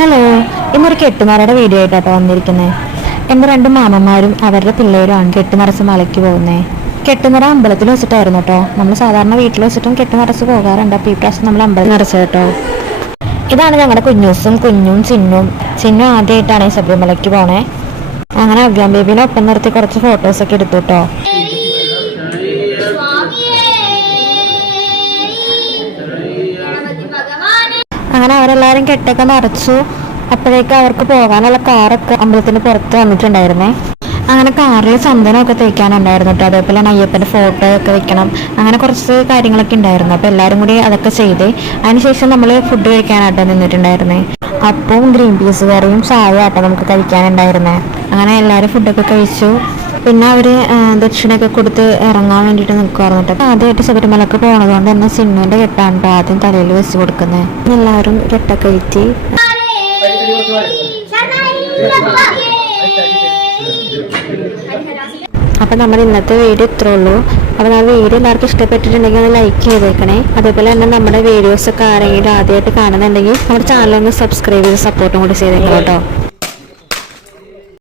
Hello, ഇന്നൊരു കെട്ടുനിറയുടെ video ആയിട്ടാട്ടോ വന്നിരിക്കുന്നത്. എൻ്റെ രണ്ട് മാമന്മാരും അവരുടെ പിള്ളേരുമാണ് കെട്ടുനിറച്ച് മലയ്ക്ക് പോകുന്നത്. കെട്ടുനിറ അമ്പലത്തിൽ വെച്ചിട്ടായിരുന്നു കേട്ടോ. നമ്മൾ സാധാരണ വീട്ടിൽ വെച്ചിട്ടും കെട്ടുനിറച്ച് പോകാറുണ്ട്. അപ്പോൾ ഈ പ്രാവശ്യം നമ്മൾ അമ്പലത്തിൽ നിറച്ചത് കേട്ടോ. ഇതാണ് ഞങ്ങളുടെ കുഞ്ഞും ചിന്നും ആദ്യമായിട്ടാണ് ഈ ശബരിമലയ്ക്ക് പോണേ. അങ്ങനെ അഗ്യാം ബേബിനെ ഒപ്പം നിർത്തി കുറച്ച് ഫോട്ടോസൊക്കെ എടുത്തു കേട്ടോ. അങ്ങനെ അവരെല്ലാവരും കെട്ടൊക്കെ നിറച്ചു. അപ്പോഴേക്കും അവർക്ക് പോകാനുള്ള കാറൊക്കെ അമ്പലത്തിന് പുറത്ത് വന്നിട്ടുണ്ടായിരുന്നേ. അങ്ങനെ കാറിൽ ചന്ദനമൊക്കെ തേക്കാനുണ്ടായിരുന്നു കേട്ടോ. അതേപോലെ തന്നെ അയ്യപ്പൻ്റെ ഫോട്ടോ ഒക്കെ വെക്കണം, അങ്ങനെ കുറച്ച് കാര്യങ്ങളൊക്കെ ഉണ്ടായിരുന്നു. അപ്പോൾ എല്ലാവരും കൂടി അതൊക്കെ ചെയ്ത് അതിനുശേഷം നമ്മൾ ഫുഡ് കഴിക്കാനായിട്ട് നിന്നിട്ടുണ്ടായിരുന്നേ. അപ്പവും ഗ്രീൻ പീസ് കറിയും ചായ ആട്ടോ നമുക്ക് കഴിക്കാനുണ്ടായിരുന്നേ. അങ്ങനെ എല്ലാവരും ഫുഡൊക്കെ കഴിച്ചു. പിന്നെ അവർ ദക്ഷിണയൊക്കെ കൊടുത്ത് ഇറങ്ങാൻ വേണ്ടിയിട്ട് നിൽക്കുമായിരുന്നു കേട്ടോ. ആദ്യമായിട്ട് ശബരിമലക്ക് പോണത് കൊണ്ട് തന്നെ സിന്നുവിൻ്റെ കെട്ടാണ് ആദ്യം തലയിൽ വെച്ച് കൊടുക്കുന്നത്. എല്ലാവരും കെട്ടൊക്കെ കയറ്റി. അപ്പം നമ്മുടെ ഇന്നത്തെ വീഡിയോ ഇത്രേ ഉള്ളൂ. അപ്പോൾ നമ്മുടെ വീഡിയോ എല്ലാവർക്കും ഇഷ്ടപ്പെട്ടിട്ടുണ്ടെങ്കിൽ ഒന്ന് ലൈക്ക് ചെയ്തേക്കണേ. അതേപോലെ തന്നെ നമ്മുടെ വീഡിയോസൊക്കെ ആരെങ്കിലും ആദ്യമായിട്ട് കാണുന്നുണ്ടെങ്കിൽ നമ്മുടെ ചാനലൊന്ന് സബ്സ്ക്രൈബ് ചെയ്ത് സപ്പോർട്ടും കൂടി ചെയ്തേക്കണം കേട്ടോ.